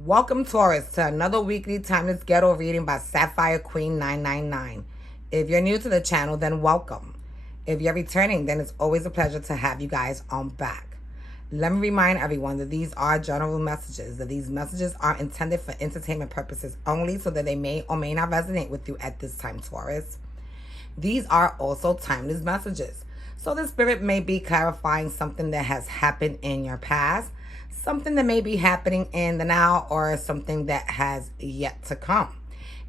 Welcome, Taurus, to another weekly Timeless Ghetto reading by Sapphire Queen 999. If you're new to the channel, then welcome. If you're returning, then it's always a pleasure to have you guys on back. Let me remind everyone that these are general messages, that these messages are intended for entertainment purposes only, so that they may or may not resonate with you at this time, Taurus. These are also timeless messages. So the spirit may be clarifying something that has happened in your past, something that may be happening in the now, or something that has yet to come.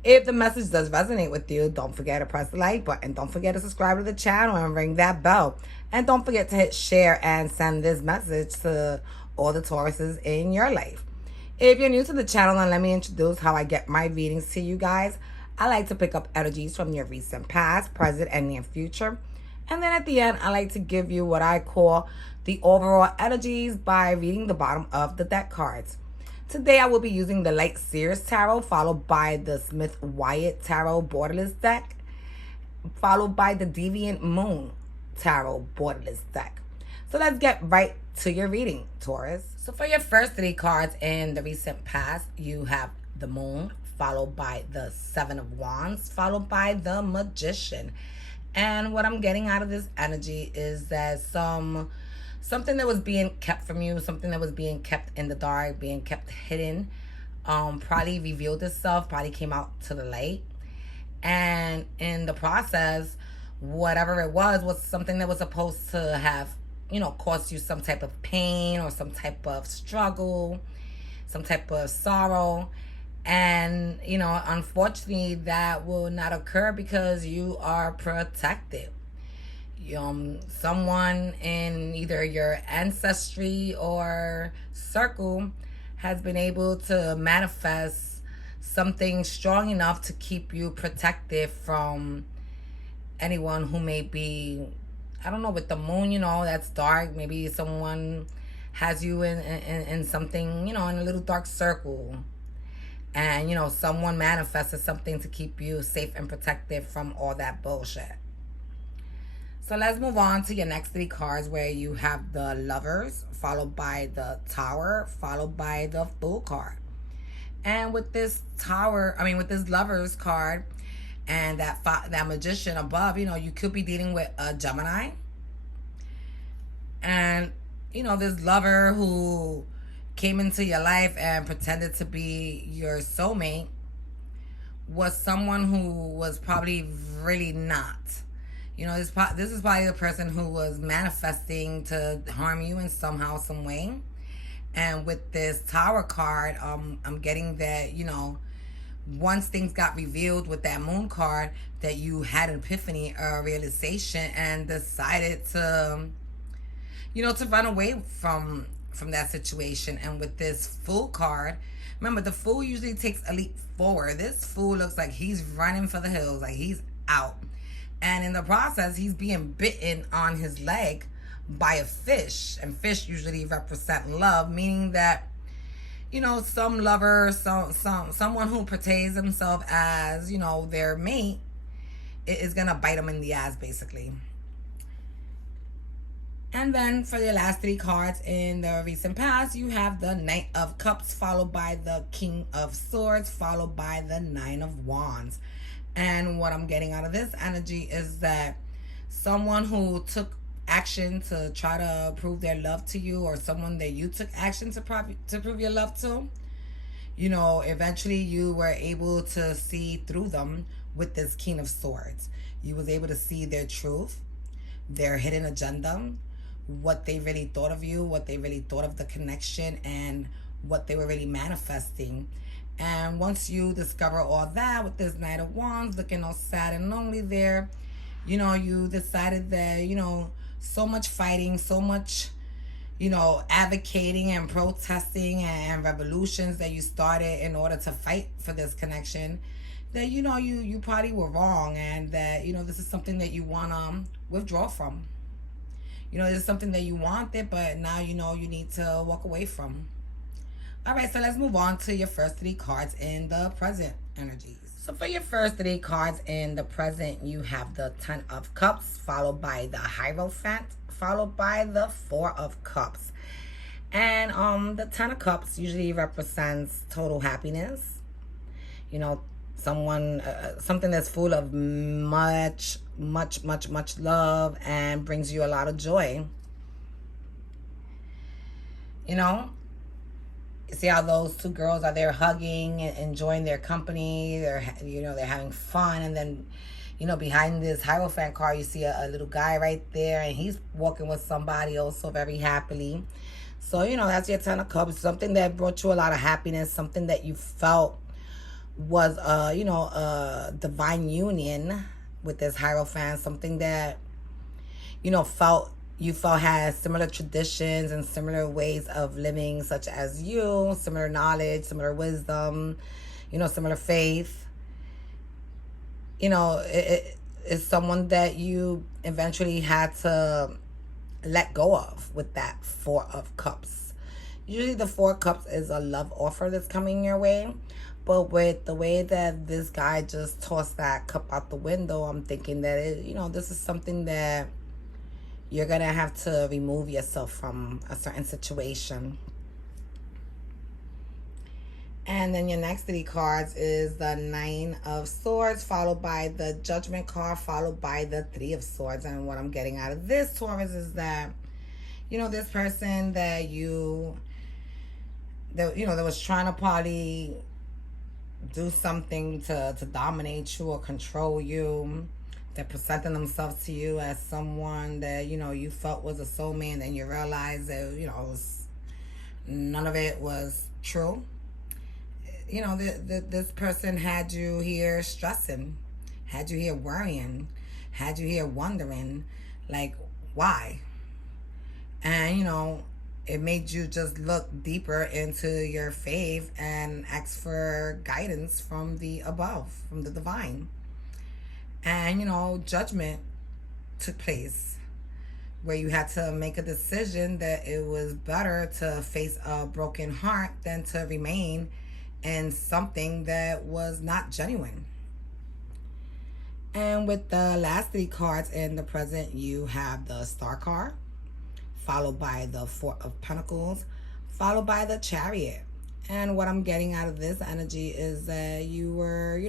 If the message does resonate with you, don't forget to press the like button. Don't forget to subscribe to the channel and ring that bell. And don't forget to hit share and send this message to all the Tauruses in your life. If you're new to the channel, then let me introduce how I get my readings to you guys. I like to pick up energies from your recent past, present, and near future. And then at the end, I like to give you what I call the overall energies by reading the bottom of the deck cards. Today, I will be using the Light Seers Tarot, followed by the Smith Wyatt Tarot Borderless deck, followed by the Deviant Moon Tarot Borderless deck. So let's get right to your reading, Taurus. So for your first three cards in the recent past, you have the Moon, followed by the Seven of Wands, followed by the Magician. And what I'm getting out of this energy is that something that was being kept from you, something that was being kept in the dark, being kept hidden, probably revealed itself, probably came out to the light. And in the process, whatever it was something that was supposed to have, caused you some type of pain or some type of struggle, some type of sorrow. And, unfortunately, that will not occur because you are protected. Someone in either your ancestry or circle has been able to manifest something strong enough to keep you protected from anyone who may be, I don't know, with the moon, that's dark. Maybe someone has you in something, in a little dark circle. And, someone manifested something to keep you safe and protected from all that bullshit. So let's move on to your next three cards, where you have the Lovers, followed by the Tower, followed by the Fool card. And with this with this Lovers card and that Magician above, you could be dealing with a Gemini. And, this lover who came into your life and pretended to be your soulmate was someone who was probably really not. This is probably the person who was manifesting to harm you in somehow, some way. And with this Tower card, I'm getting that, once things got revealed with that Moon card, that you had an epiphany or realization and decided to, to run away from that situation. And with this Fool card, remember, the Fool usually takes a leap forward. This Fool looks like he's running for the hills, like he's out. And in the process, he's being bitten on his leg by a fish. And fish usually represent love, meaning that, some lover, someone who portrays himself as, their mate, is going to bite him in the ass, basically. And then for your last three cards in the recent past, you have the Knight of Cups, followed by the King of Swords, followed by the Nine of Wands. And what I'm getting out of this energy is that someone who took action to try to prove their love to you, or someone that you took action to prove your love to, eventually you were able to see through them with this King of Swords. You was able to see their truth, their hidden agenda, what they really thought of you, what they really thought of the connection, and what they were really manifesting. And once you discover all that with this Knight of Wands looking all sad and lonely there, you decided that, so much fighting, so much, advocating and protesting and revolutions that you started in order to fight for this connection, that, you probably were wrong, and that, this is something that you want to withdraw from. It's something that you wanted, but now you need to walk away from. All right, so let's move on to your first three cards in the present energies. So for your first three cards in the present, you have the Ten of Cups, followed by the Hierophant, followed by the Four of Cups. And the Ten of Cups usually represents total happiness. You know, someone, something that's full of much love and brings you a lot of joy. You know, you see how those two girls are there hugging and enjoying their company. They're having fun, and then, behind this Hierophant card, you see a little guy right there, and he's walking with somebody also very happily. So, that's your Ten of Cups, something that brought you a lot of happiness, something that you felt was, a divine union with this Hierophant, something that, you felt had similar traditions and similar ways of living, such as you, similar knowledge, similar wisdom, similar faith. It's someone that you eventually had to let go of with that Four of Cups. Usually the Four of Cups is a love offer that's coming your way. But with the way that this guy just tossed that cup out the window, I'm thinking that, this is something that you're going to have to remove yourself from a certain situation. And then your next 3 cards is the Nine of Swords, followed by the Judgment card, followed by the 3 of Swords. And what I'm getting out of this, Taurus, is that, this person that that was trying to probably do something to dominate you or control you. They're presenting themselves to you as someone that, you felt was a soulmate, and then you realize that, none of it was true. This person had you here stressing, had you here worrying, had you here wondering, like, why? And, it made you just look deeper into your faith and ask for guidance from the above, from the divine. And, judgment took place where you had to make a decision that it was better to face a broken heart than to remain in something that was not genuine. And with the last 3 cards in the present, you have the Star card, followed by the Four of Pentacles, followed by the Chariot. And what I'm getting out of this energy is that you were,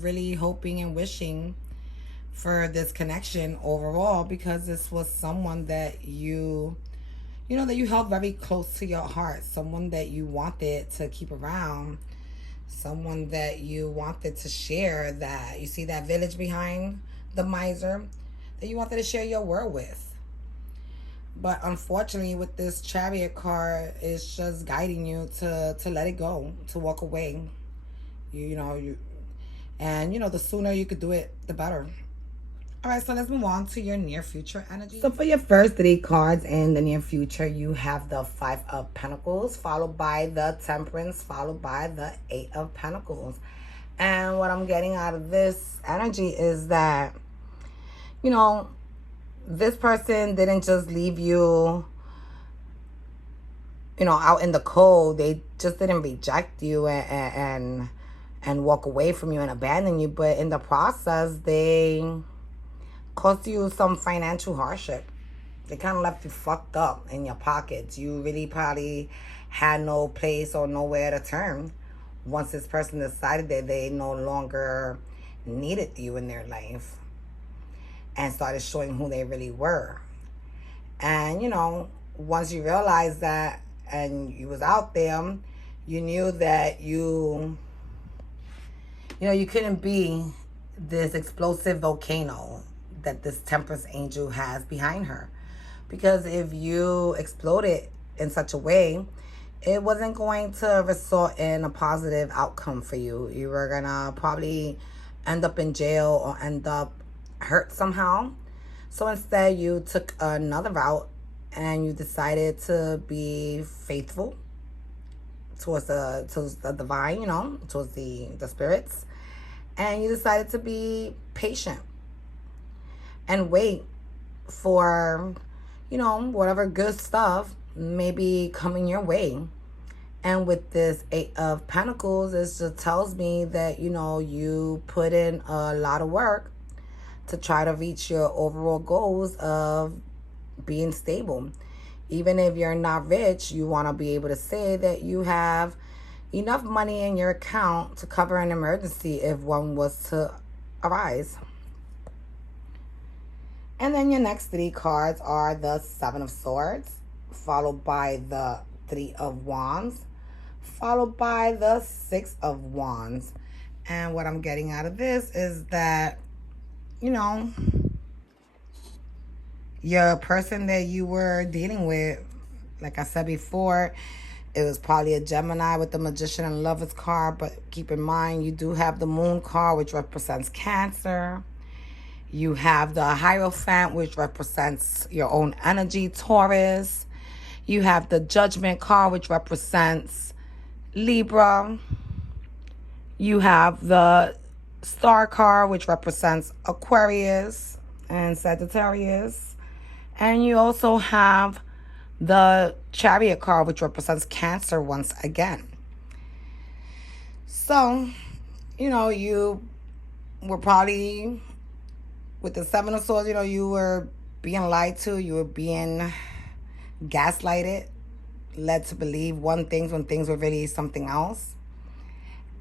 really hoping and wishing for this connection overall, because this was someone that that you held very close to your heart, someone that you wanted to keep around, someone that you wanted to share that, you see that village behind the miser, that you wanted to share your world with. But unfortunately, with this Chariot card, it's just guiding you to let it go, to walk away. The sooner you could do it, the better. All right, so let's move on to your near future energy. So for your first 3 cards in the near future, you have the 5 of Pentacles, followed by the Temperance, followed by the 8 of Pentacles. And what I'm getting out of this energy is that, this person didn't just leave you, out in the cold. They just didn't reject you and walk away from you and abandon you. But in the process, they caused you some financial hardship. They kind of left you fucked up in your pockets. You really probably had no place or nowhere to turn once this person decided that they no longer needed you in their life and started showing who they really were. And, once you realized that and you was out there, you knew that you couldn't be this explosive volcano that this Temperance angel has behind her. Because if you exploded in such a way, it wasn't going to result in a positive outcome for you. You were going to probably end up in jail or end up hurt somehow. So instead, you took another route and you decided to be faithful towards the divine, towards the spirits. And you decided to be patient and wait for, whatever good stuff may be coming your way. And with this 8 of Pentacles, it just tells me that, you put in a lot of work to try to reach your overall goals of being stable. Even if you're not rich, you want to be able to say that you have enough money in your account to cover an emergency if one was to arise. And then your next three cards are the Seven of Swords, followed by the Three of Wands, followed by the Six of Wands. And what I'm getting out of this is that, you know, your person that you were dealing with, like I said before, it was probably a Gemini with the Magician and Lovers card. But keep in mind, you do have the Moon card, which represents Cancer. You have the Hierophant, which represents your own energy, Taurus. You have the Judgment card, which represents Libra. You have the Star card, which represents Aquarius and Sagittarius. And you also have the Chariot card, which represents Cancer once again. So, you were probably, with the Seven of Swords, you were being lied to. You were being gaslighted, led to believe one thing when things were really something else.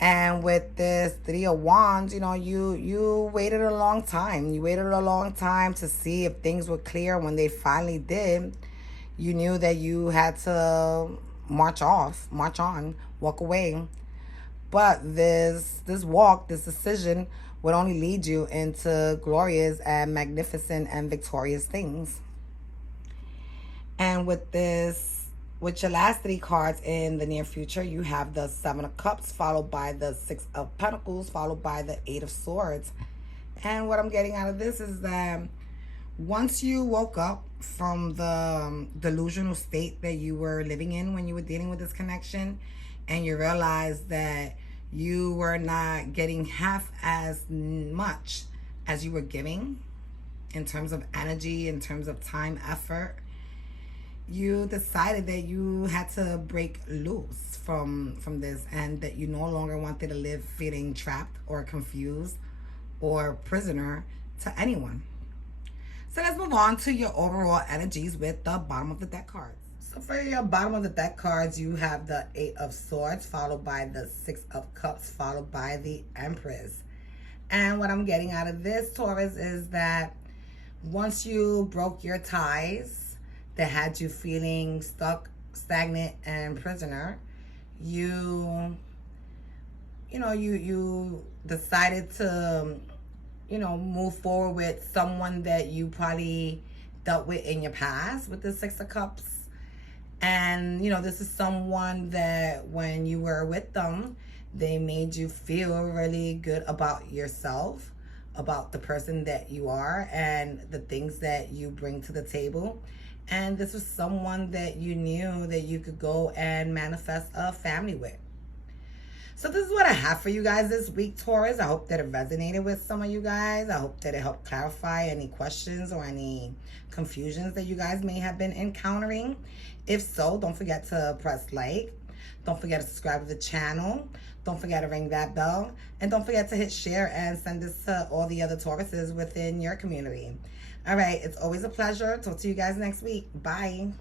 And with this Three of Wands, you waited a long time. You waited a long time to see if things were clear. When they finally did, you knew that you had to march on, walk away. But this decision would only lead you into glorious and magnificent and victorious things. And with your last three cards in the near future, you have the Seven of Cups, followed by the Six of Pentacles, followed by the Eight of Swords. And what I'm getting out of this is that once you woke up from the delusional state that you were living in when you were dealing with this connection, and you realized that you were not getting half as much as you were giving in terms of energy, in terms of time, effort, you decided that you had to break loose from this, and that you no longer wanted to live feeling trapped or confused or prisoner to anyone. So let's move on to your overall energies with the bottom of the deck cards. So for your bottom of the deck cards, you have the Eight of Swords, followed by the Six of Cups, followed by the Empress. And what I'm getting out of this, Taurus, is that once you broke your ties that had you feeling stuck, stagnant, and prisoner, you decided to move forward with someone that you probably dealt with in your past with the Six of Cups. And this is someone that when you were with them, they made you feel really good about yourself, about the person that you are and the things that you bring to the table. And this was someone that you knew that you could go and manifest a family with. So this is what I have for you guys this week, Taurus. I hope that it resonated with some of you guys. I hope that it helped clarify any questions or any confusions that you guys may have been encountering. If so, don't forget to press like. Don't forget to subscribe to the channel. Don't forget to ring that bell. And don't forget to hit share and send this to all the other Tauruses within your community. All right, it's always a pleasure. Talk to you guys next week. Bye.